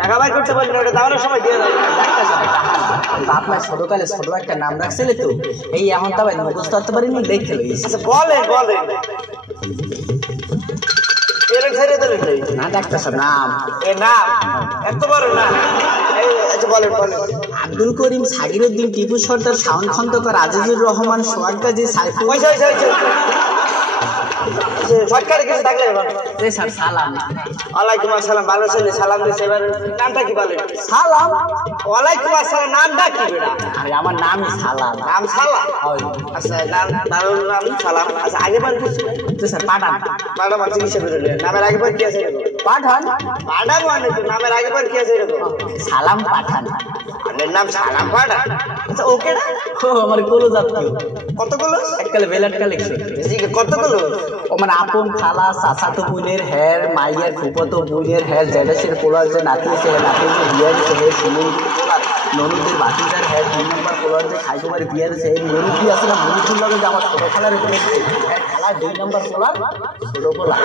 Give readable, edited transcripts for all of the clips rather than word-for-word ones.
টাকা বাইর করতে পারলি না, ওটা দাঁড়ানোর সময় দিয়ে দেয়। আপনার ছোটকালে ছোট একটা নাম রাখছিলে তো, এই এমন তবে মুখস্থ করতে পারিনি, দেখে লইস। আচ্ছা বলেন বলেন, এর ছেড়ে দিলেন ভাই। না ডাক্তার সাহেব নাম এ নাম এত বড় না। আচ্ছা বলেন বলেন। আব্দুল করিম, সাগিরউদ্দিন, টিপু সর্দার, শাওন খন্দকার, আজিজুর রহমান, সোহাগ গাজী, সাইফুল। পয়সা পয়সা হয়েছে সরকারি কিছু থাকলে স্যার সালাম। ওয়ালাইকুম আসসালাম। ভালো ছেলে, সালাম দিয়েছে। এবার নামটা কি বলেন? সালাম। ওয়ালাইকুম আসসালাম, নামটা কি বেটা? আরে আমার নামই সালাম। নাম সালাম? হয়। আচ্ছা নাম দারুল নাম সালাম। আচ্ছা আগে বার কিছু স্যার পাঠান। ম্যাডাম আছে কিসে বেরোলে? নামের আগে বার কি আছে এরকম? পাঠান। ম্যাডাম মানে তো নামের আগে বার কি আছে এরকম? সালাম পাঠান। আপনার নাম সালাম পাঠা? আচ্ছা ওকে না, ও আমার কোলো জাতীয়। কতগুলো? এককালে বেলাট কালেকশন। কতগুলো? ও মানে আপন খালা, চাচাতো বোনের হের, মাইয়ের ফুফাতো বোনের হের, জেডেসের পোলার যে নাতি আছে নাতি যে বিয়ার আছে হে, সুনীল পোলার ননুদের বাতিজার হের, 2 নম্বর পোলার যে খাইকোবারে বিয়ার আছে এই মরুতি আছে না, মরুতির লগে যে আমার ছোট খালার এখানে খেলা 2 নম্বর পোলার ছোট পোলা।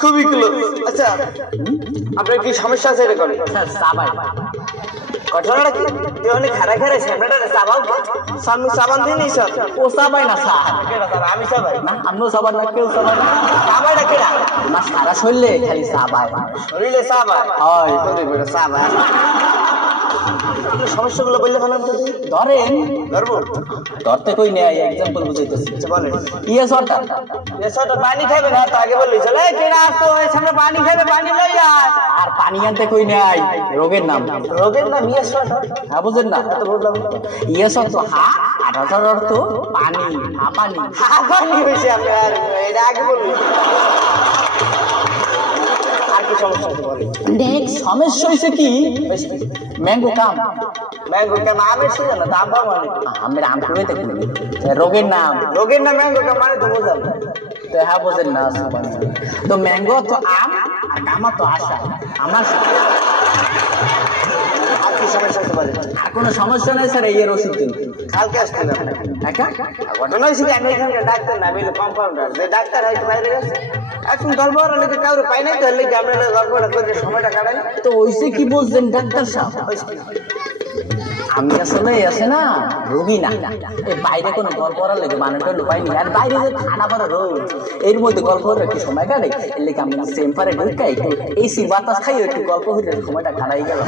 খুবই গুলো। আচ্ছা আপনার কি সমস্যা আছে এরকম? স্যার সাবাই ঘটনাটা কি? অনেক খারা খারা স্যামরাটা চাবাও সামনে সাবান দিয়ে নিস। ও সাবাই না স্যার। কেডা স্যার? আমি সাবাই না আমিও সাবাই না, কেউ সাবাই না। সাবাইটা কেডা? না সারা শরীরে খালি সাবাই শরীরে সাবাই হয়। তোরে বেটা সাবাই। সমস্যাগুলো বললে ভালো হতো। ধরেন ধরবো? ধরতে কই নেই, এক্সাম্পল বুঝাইতেছি। আচ্ছা বলেন। ইয়ে সরকার এসবটা পানি খাবে না, তো আগে বললি চলে কেডা আসতো ওই সামনে পানি খাবে, পানি লই আস। আর পানি আনতে কই নেই, রোগের নাম। রোগের নাম ইয়েসটা? হ্যাঁ বুঝেন না? তো বুঝলাম। ইয়েস অর্থ হা, আর অর্থাৎ অর্থ পানি, হাঁপানি। পানি হয়েছে আপনি, আর এটা আগে বললি। আর কি সমস্যা হতে পারে? দেখ সমস্যা হয়েছে কি, ম্যাঙ্গো কাম। ম্যাঙ্গো কেন আমের সিজন না, দাম পাবো অনেক। আমের আম করে দেখুন রোগের নাম। রোগের নাম ম্যাঙ্গো কেন মানে তো বুঝলাম না। তো হ্যাঁ বুঝেন না, তো ম্যাঙ্গো তো আম আর কামা তো আশা আমার। আর কি সমস্যা হতে পারে? আর কোনো সমস্যা নেই স্যার, এই এর ওষুধ দিন। কালকে আসছিলাম। একা ঘটনা হয়েছে কি, আমি এখানকার ডাক্তার না, আমি কম্পাউন্ডার। যে ডাক্তার হয়তো বাইরে গেছে, এখন গল্প হলে কারো পাই নাই, তো হলে কি আমরা গল্পটা করে সময়টা কাটাই। তো ওইসে কি বলছেন ডাক্তার সাহেব? আমি আসলে আছে না রোগী না, এই বাইরে কোনো গল্প করার লেগে মানুষটা লুপাইনি। আর বাইরে যে ঠান্ডা পড়া রোগ, এর মধ্যে গল্প করে একটু সময় কাটে, এর লেগে আমি সেম্পারে ঢুকাই একটু এসি বাতাস খাই, একটু গল্প হইলে সময়টা কাটাই গেল।